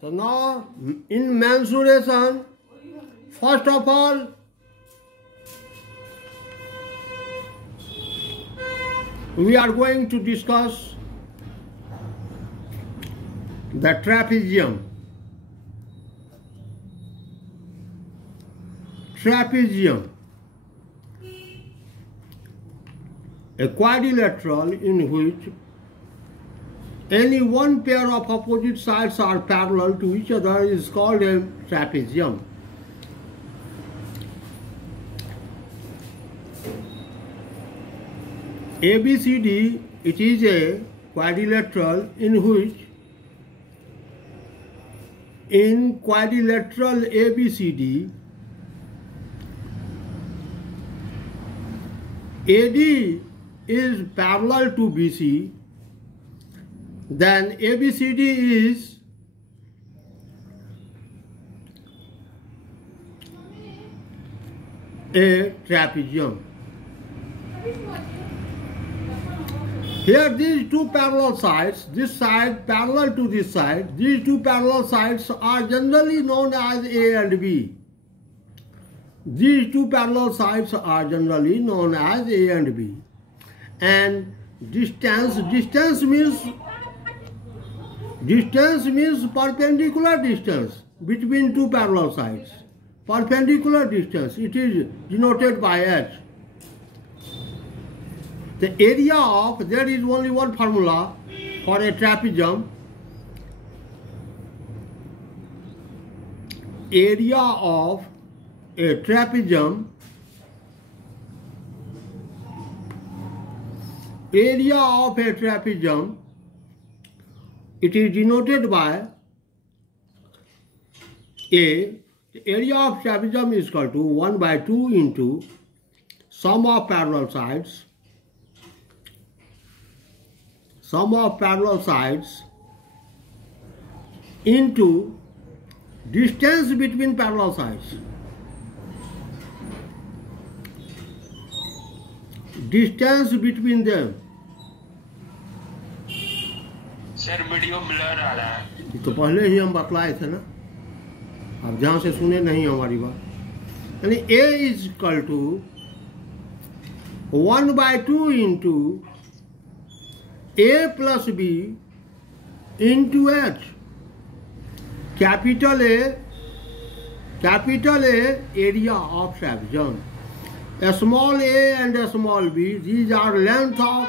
So now in mensuration, first of all, we are going to discuss the trapezium. Trapezium, a quadrilateral in which any one pair of opposite sides are parallel to each other is called a trapezium. ABCD, it is a quadrilateral in which in quadrilateral ABCD, AD is parallel to BC, then ABCD is a trapezium. Here these two parallel sides, this side parallel to this side, these two parallel sides are generally known as A and B. These two parallel sides are generally known as A and B. And distance means perpendicular distance between two parallel sides. Perpendicular distance, it is denoted by H. The area of, there is only one formula for a trapezium. Area of a trapezium, it is denoted by A. The area of trapezium is equal to 1 by 2 into sum of parallel sides, into distance between parallel sides. Distance between them. Sir video blur आ रहा है। तो पहले ही हम बतलाए थे ना, आप ध्यान से सुने नहीं हमारी बात। यानी A is equal to 1 by 2 into A plus B into H. Capital A, area of trapezium. A small a and a small b, these are length of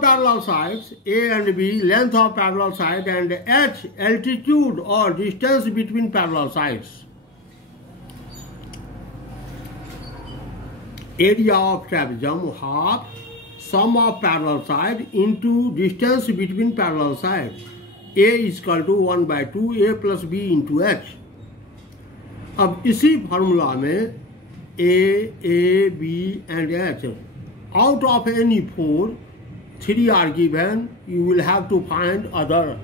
parallel sides, A and B, length of parallel side, and H, altitude or distance between parallel sides. Area of trapezium, half sum of parallel side into distance between parallel sides. A is equal to 1 by 2 A plus B into H. अब इसी formula में A, B and H, out of any 4, 3 are given, you will have to find other.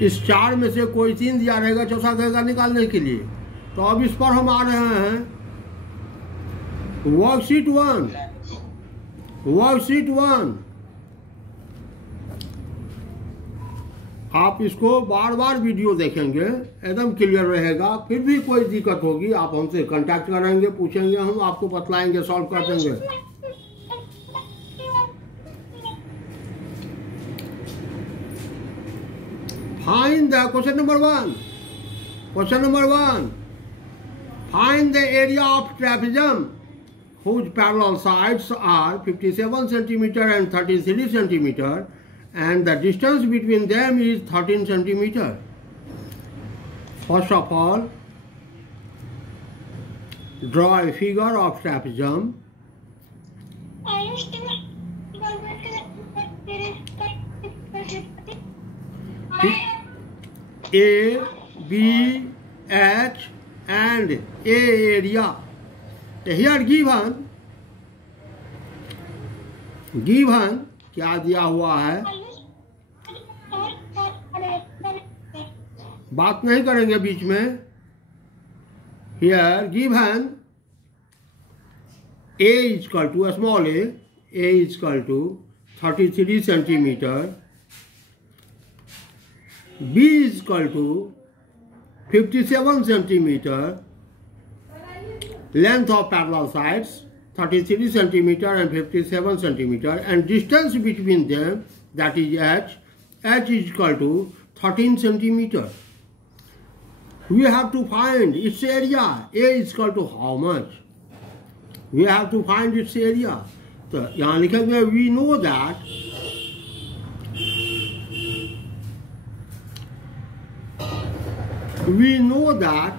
इस 4 में से कोई 3 दिया रहेगा, चौथा रहेगा निकालने के लिए। तो अब इस पर हम आ रहे हैं वर्कशीट 1। आप इसको बार बार वीडियो देखेंगे, एकदम क्लियर रहेगा। फिर भी कोई दिक्कत होगी, आप हमसे कांटेक्ट करेंगे, पूछेंगे, हम आपको बतलाएंगे, सॉल्व कर देंगे। Find the question number 1। Find the area of trapezium whose parallel sides are 57 centimeter and 33 centimeter. And the distance between them is 13 centimeter. First of all, draw a figure of trapezium. A, B, H and A area. Here given क्या दिया हुआ है, बात नहीं करेंगे बीच में। Here given A is equal to small a is equal to 33 centimeter B is equal to 57 centimeter, length of parallel sides 33 centimeter and 57 centimeter, and distance between them, that is h is equal to 13 centimeter. We have to find its area. A is equal to how much? We have to find its area. So यहाँ लिखेंगे we know that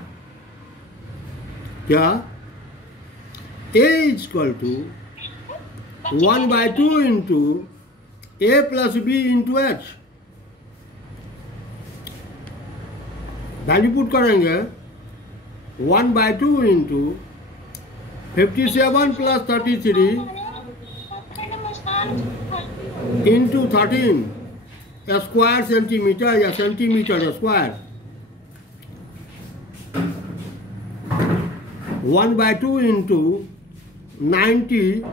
क्या A is equal to 1 by 2 into A plus B into H. Value put करेंगे 1 by 2 into 57 plus 33 into 13 square centimeter या centimeter square. 1 by 2 into 90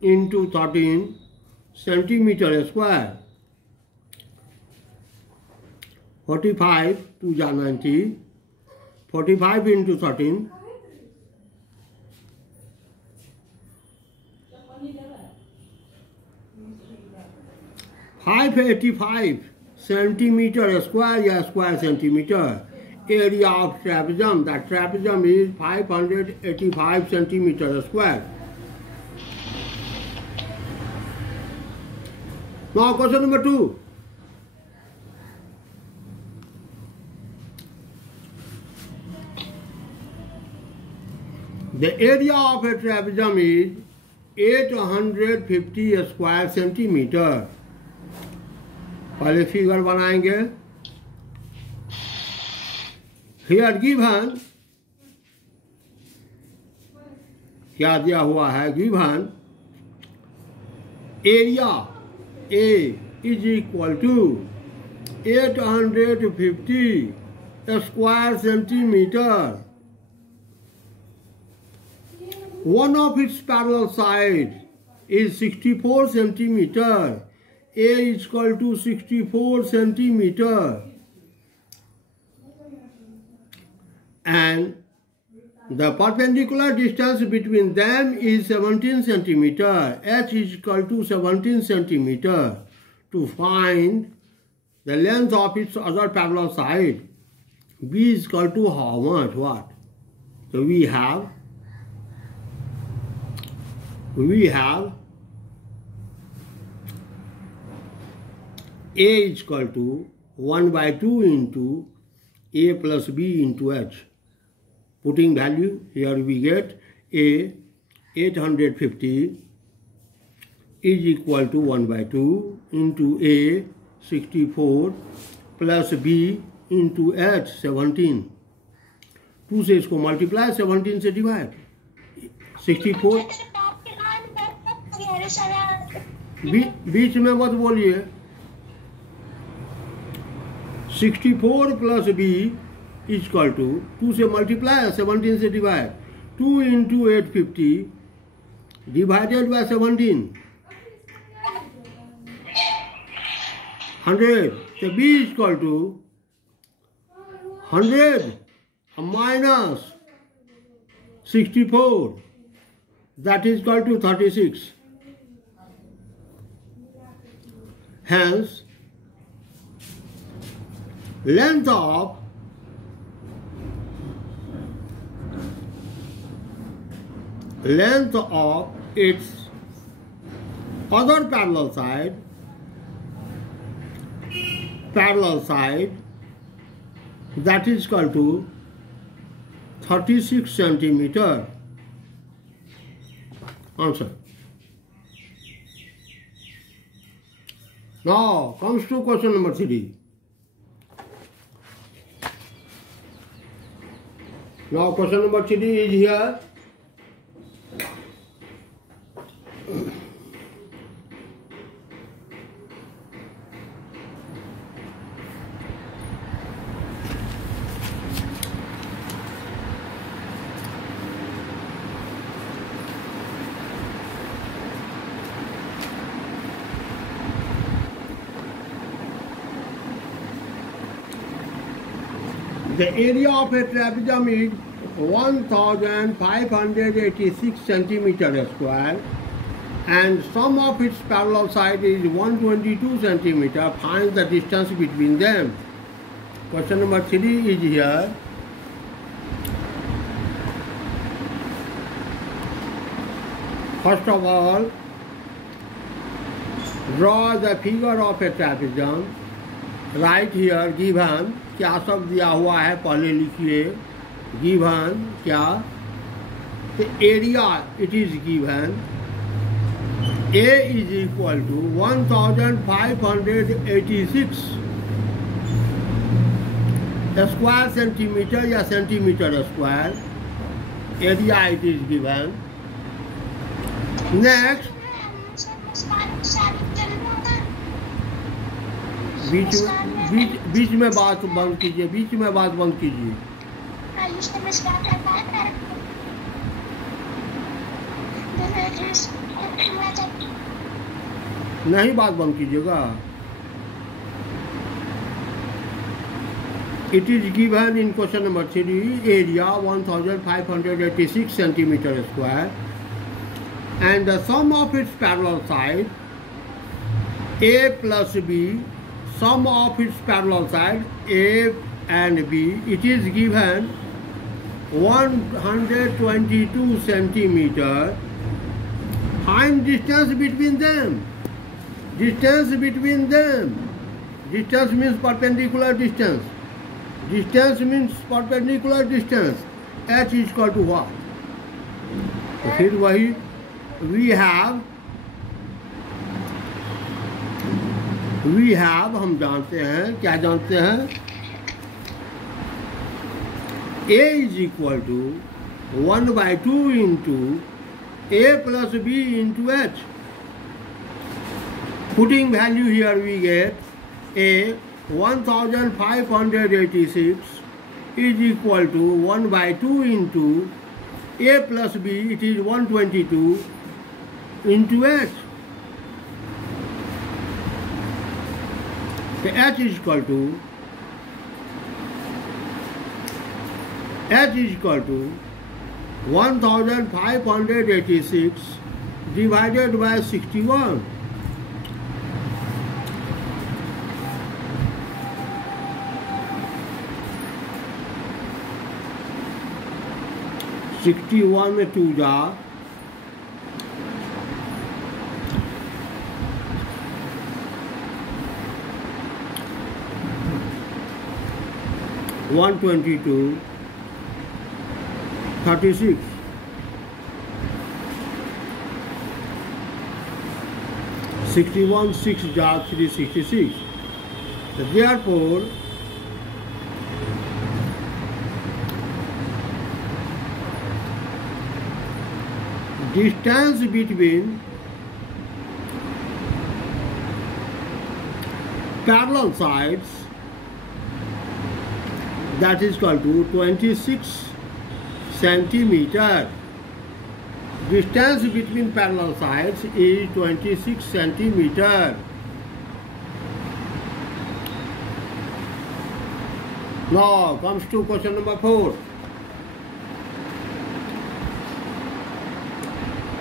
into 13 centimeter square. 45 to 90. 45 into 13. 585 centimeter square या square centimeter. Area of trapezium, that trapezium is 585 centimeter square. Now question number 2. The area of a trapezium is 850 square centimeter. पहले figure बनाएंगे. Here given क्या दिया हुआ है? Given area A is equal to 850 square centimeter. One of its parallel sides is 64 centimeter. A is equal to 64 centimeter. And the perpendicular distance between them is 17 centimeter. H is equal to 17 centimeter. To find the length of its other parallel side, B is equal to how much? What? So we have A is equal to 1 by 2 into A plus B into H. Putting value, here we get A 850 is equal to 1 by 2 into A 64 plus B into H 17. 2 से इसको multiply 17 से divide 64. बीच में मत बोलिए. 64 plus B is equal to 2 से multiply 17 से divide 2 into 850 divided by 17 100. So B is equal to 100 minus 64, that is equal to 36. Hence, length of its other parallel side that is equal to 36 centimeter. Answer. Now comes to question number 3. Now question number 3 is here. The area of a trapezium is 1586 centimeter square and sum of its parallel side is 122 centimeter. Find the distance between them. Question number 3 is here. First of all, draw the figure of a trapezium. Right here given, क्या सब दिया हुआ है पहले लिखिए. Given क्या, the area it is given. A is equal to 1586 square centimeter या centimeter square. Area it is given. Next, बीच में बात बंद कीजिए, बीच में बात बंद कीजिए. नहीं बात बंद कीजिएगा. It is given in question number 3, area 1586 centimeter square and the sum of its parallel side A plus B, sum of its parallel side A and B, it is given 122 centimeter. Find distance between them. Distance between them. Distance means perpendicular distance. Distance means perpendicular distance. H is equal to what? तो फिर वही we have हम जानते हैं, क्या जानते हैं? A is equal to 1/2 into A plus B into H. Putting value here we get A 1586 is equal to 1/2 into A plus B, it is 122 into H. The H is equal to 1586 divided by 61. में 2 जा 122 36 61 6 जा 366. So therefore distance between parallel sides, that is equal to 26 centimeter. Distance between parallel sides is 26 centimeter. Now comes to question number 4.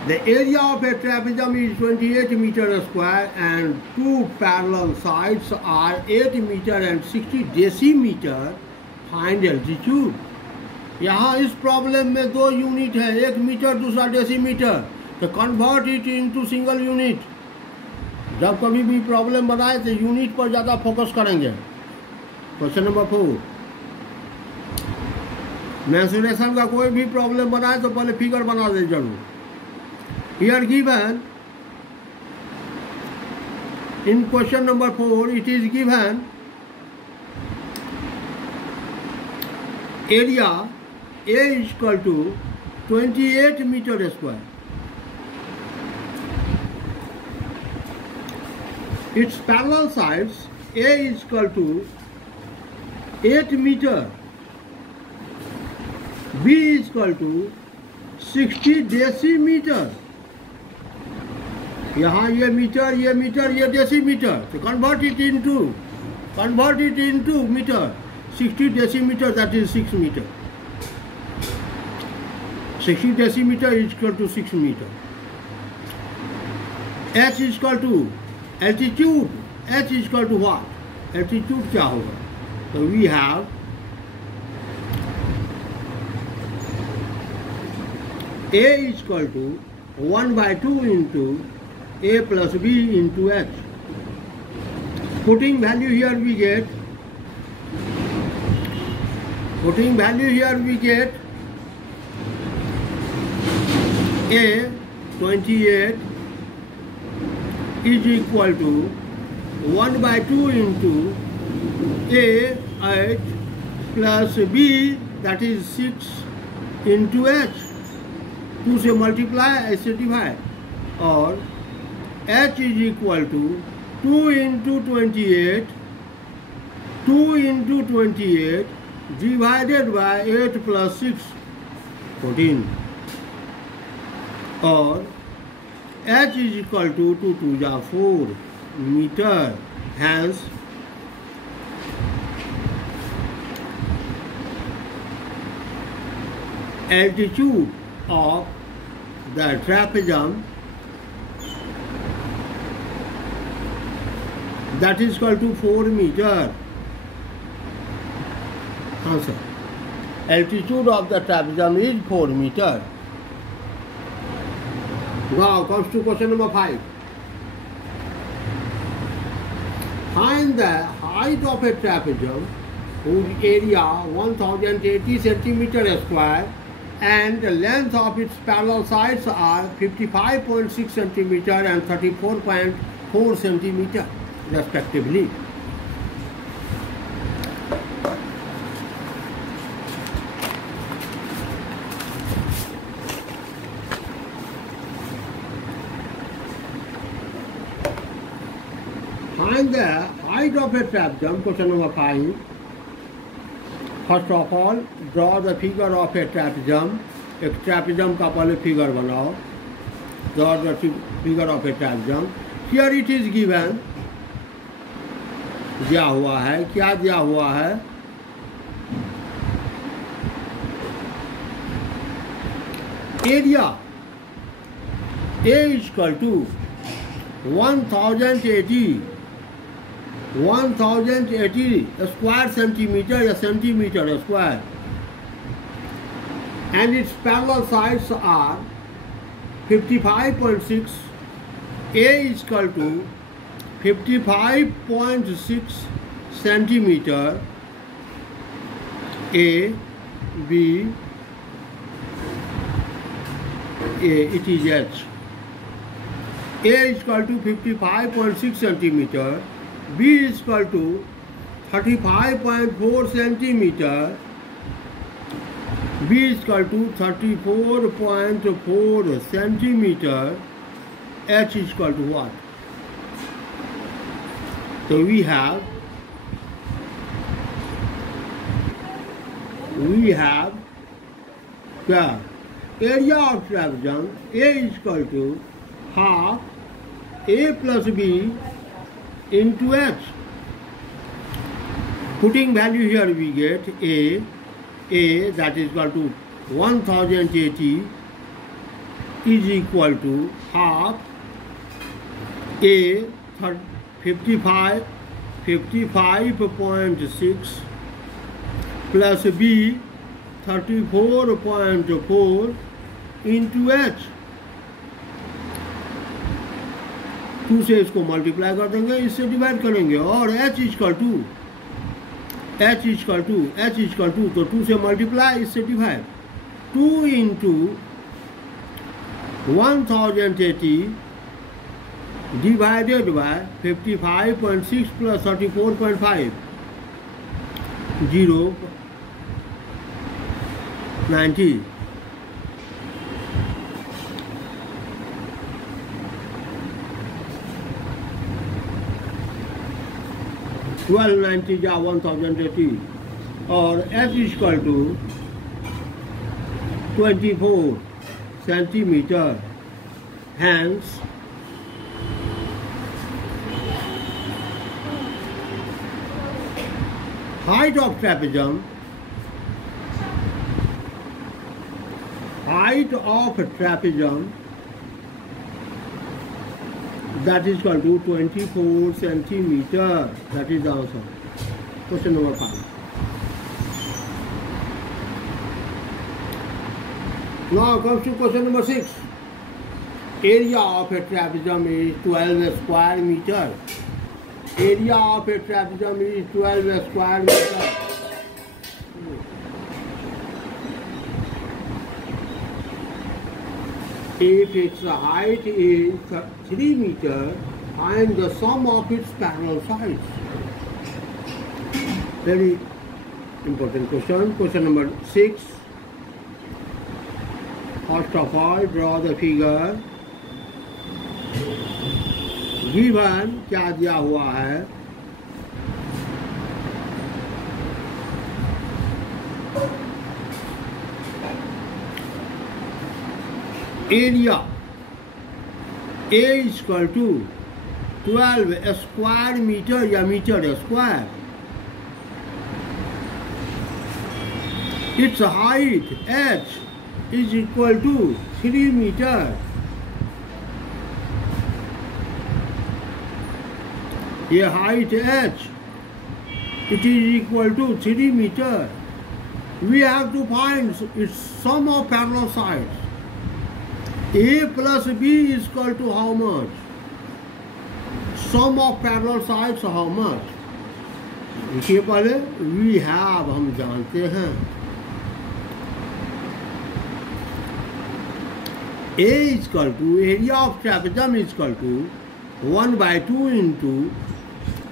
The area of a trapezium is 28 meter square and two parallel sides are 8 meter and 60 decimeter. Find altitude. यहाँ इस problem में 2 unit है, 1 metre दूसरा decimetre. तो convert it into single unit. जब कभी भी problem बनाए तो यूनिट पर ज़्यादा फोकस करेंगे. Question number 4. मेंसुरेशन का कोई भी प्रॉब्लम बनाए तो पहले फिगर बना दे जरूर. Here given in question number 4, it is given area A is equal to 28 meter square. Its parallel sides A is equal to 8 meter, B is equal to 60 decimeter. यहाँ ये मीटर, ये decimetre. तो convert it into metre. 60 decimeter, that is 6 meter. 60 decimeter is equal to 6 meter. H is equal to altitude. H is equal to what? Altitude क्या होगा? So we have A is equal to 1 by 2 into A plus B into H. Putting value here we get A 28 is equal to 1 by 2 into A 8 plus B, that is 6 into H. 2 से multiply, ऐसे divide, और H is equal to 2 into 28 divided by 8 plus 6, 14, और H is equal to 2 2 4 meter. Hence, altitude of the trapezium, that is equal to 4 meter. Answer. Altitude of the trapezium is 4 meter. Now comes to question number 5. Find the height of a trapezium whose area 1080 centimeter square and the length of its parallel sides are 55.6 centimeter and 34.4 centimeter respectively. Find the height of a trapezium, question number 5. First of all, draw the figure of a trapezium. एक trapezium का पहले figure बनाओ. Draw the figure of a trapezium. Here it is given. दिया हुआ है. क्या दिया हुआ है? Area A is equal to 1080 square centimeter या centimeter square, and its parallel sides are 55.6. A is equal to 55.6 centimeter. A, B, it is H. A is equal to 55.6 centimeter. B is equal to 35.4 centimeter. B is equal to 34.4 centimeter. H is equal to what? So we have the area of trapezium. A is equal to half A plus B into H. Putting value here we get A that is equal to 1080 is equal to half A 55.6 plus B 34.4 into H. 2 से इसको multiply कर देंगे, इससे divide करेंगे, और H is equal to तो 2 से multiply, इससे divide. 2 into 1080 divided by 55.6 plus 34.5, 90. $1290 या 1080, और H is equal to 24 centimeter. Hence, height of trapezium that is equal to 24 centimeter. That is the answer. Question number 5. Now comes to question number 6. Area of a trapezium is 12 square meter. Area of a trapezium is 12 square meter. If its height is 3 meter, find the sum of its parallel sides. Very important question. Question number 6. First of all, draw the figure. Given क्या दिया हुआ है? Area A is equal to 12 square meter या meter square. Its height h is equal to 3 meter. ये height h, it is equal to 3 meter. We have to find its sum of parallel sides. A plus B is equal to how much? Sum of parallel sides how much? देखिए पहले we have हम जानते हैं. A is equal to area of trapezium is equal to 1/2 into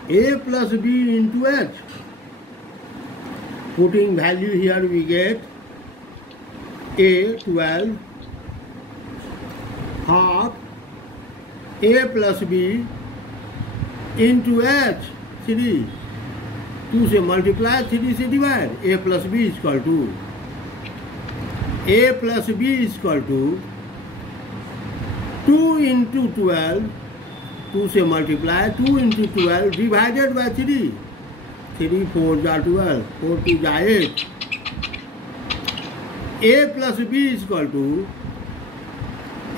A plus B into H. Putting value here we get A 12 half A plus B into H 3. 2 से multiply, 3 से divide. A plus B is equal to A plus B is equal to 2 into 12. 2 से multiply, 2 into 12 divided by 3. 3 4 जा 12, 4 2 जा 8. A plus B is equal to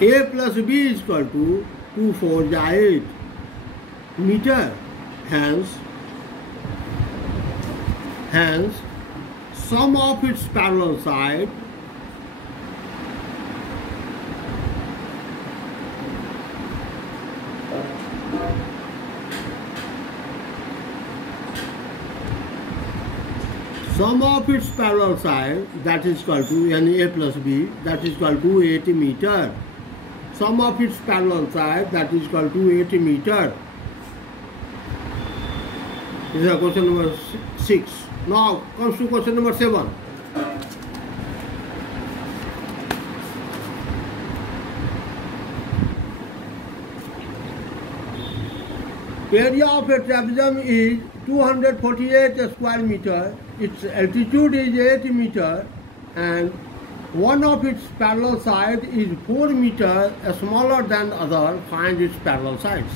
A plus B is equal to 2 4 ja 8 meter. Hence, sum of its parallel side that is equal to A plus B that is equal to 80 meter. Sum of its parallel side that is equal to 80 meter. This is question number 6. Now comes to question number 7. Area of a trapezium is 248 square meter. Its altitude is 8 meter and one of its parallel sides is 4 meter smaller than the other. Find its parallel sides.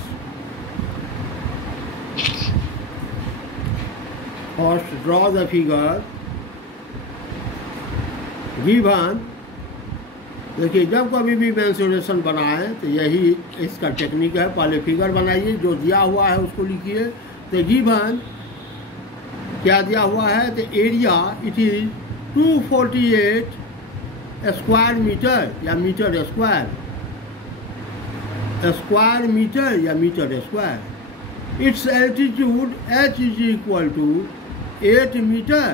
First, draw the figure. Given, देखिए जब कभी भी mensuration बनाएं तो यही इसका technique है. पहले फिगर बनाइए, जो दिया हुआ है उसको लिखिए. तो गिवन क्या दिया हुआ है? तो area it is 248 square metre या मीटर स्क्वायर. स्क्वायर मीटर या metre square. It's altitude h is equal to 8 meter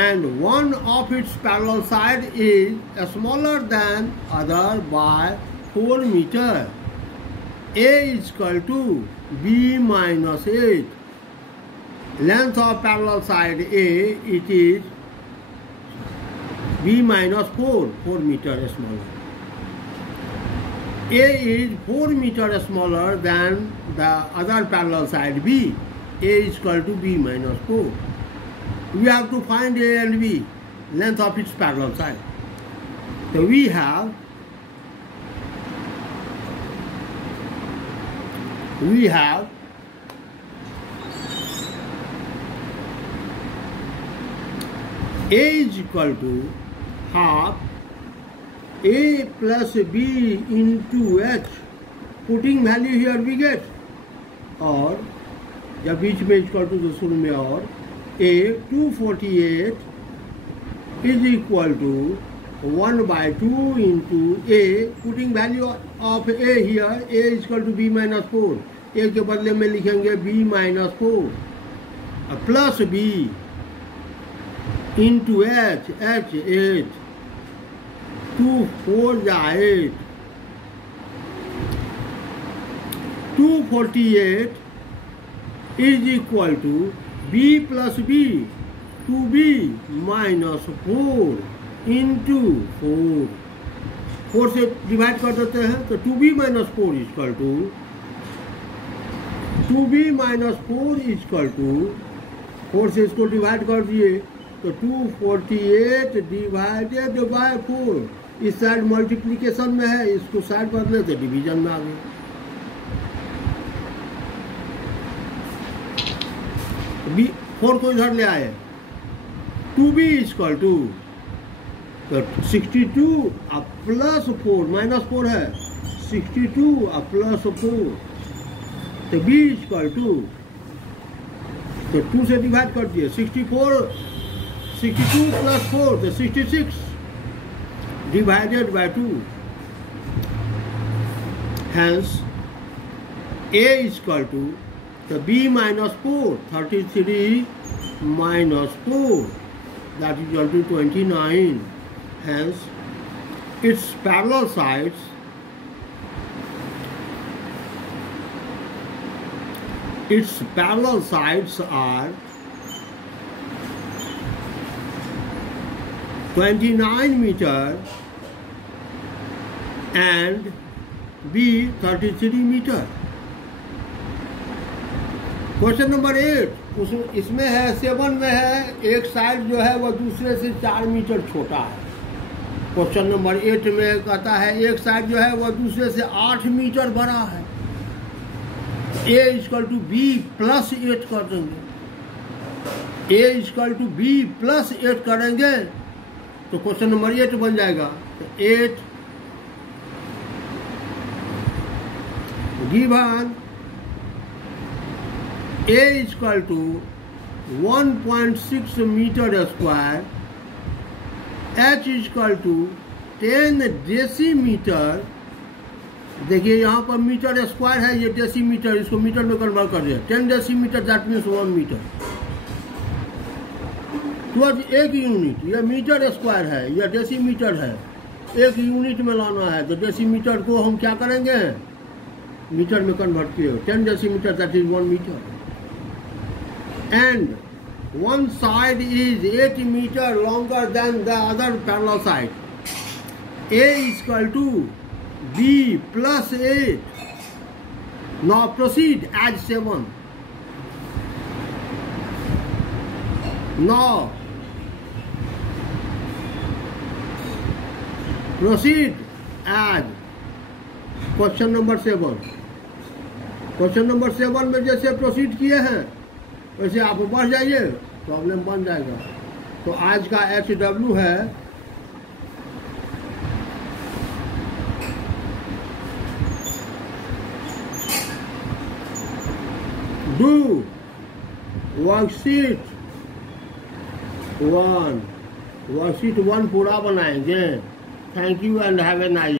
and one of its parallel side is smaller than other by 4 meter. A is equal to B minus 8. Length of parallel side A, it is B minus 4 meter smaller. A is 4 meter smaller than the other parallel side B. A is equal to B minus 4. We have to find A and B, length of its parallel side. So we have A is equal to half A plus B into H. Putting value here we get, और जब बीच में equal to तो शुरू में और A 248 is equal to 1/2 into A. Putting value of A here, A is equal to B minus 4. A के बदले में लिखेंगे B minus 4 plus B into H. H 8 2 4 8. 248 is equal to B plus B, 2B minus 4 into 4. 4 से divide कर देते हैं तो 2B minus 4 is equal to 2B minus 4 is equal to 4 से इसको डिवाइड कर दिए तो 248 डिवाइडेड बाय 4. इस साइड मल्टीप्लिकेशन में है, इसको साइड बदले तो डिवीजन में आ गई. B 4 को इधर ले आए. 2B is equal to 62 अब प्लस 4 माइनस 4 है 62 अब प्लस 4 तो B is equal to तो 2 से डिवाइड कर दिए 62 प्लस 4 तो 66 divided by 2. Hence A is equal to the B minus 4, 33 minus 4, that is equal to 29. Hence, its parallel sides are 29 meter and B 33 meter. Question number 8 इसमें है 7 में है एक साइड जो है वह दूसरे से 4 मीटर छोटा है. क्वेश्चन नंबर 8 में कहता है एक साइड जो है वह दूसरे से 8 मीटर बड़ा है. A equal to B plus 8 कर देंगे. A equal to B plus 8 करेंगे तो क्वेश्चन नंबर 8 बन जाएगा. तो 8 given A is equal to 1.6 meter square, H is equal to 10 decimetre. देखिए यहाँ पर मीटर स्क्वायर है, ये डेसीमीटर, इसको मीटर में कन्वर्ट कर दिया. 10 डेसीमीटर दैट मीन्स 1 मीटर. तो एक यूनिट, यह मीटर स्क्वायर है, यह डेसीमीटर है. एक यूनिट में लाना है तो डेसीमीटर को हम क्या करेंगे, मीटर में कन्वर्ट किए. 10 decimetre that is 1 metre. And one side is 8 meter longer than the other parallel side. A is equal to B plus 8. Now proceed, add 7. Now proceed, add. Question number 7. Question number 7 में जैसे proceed किए हैं वैसे आप बढ़ जाइए, problem बन जाएगा. तो आज का HW है डू वर्कशीट 1 पूरा बनाएंगे. Thank you and have a nice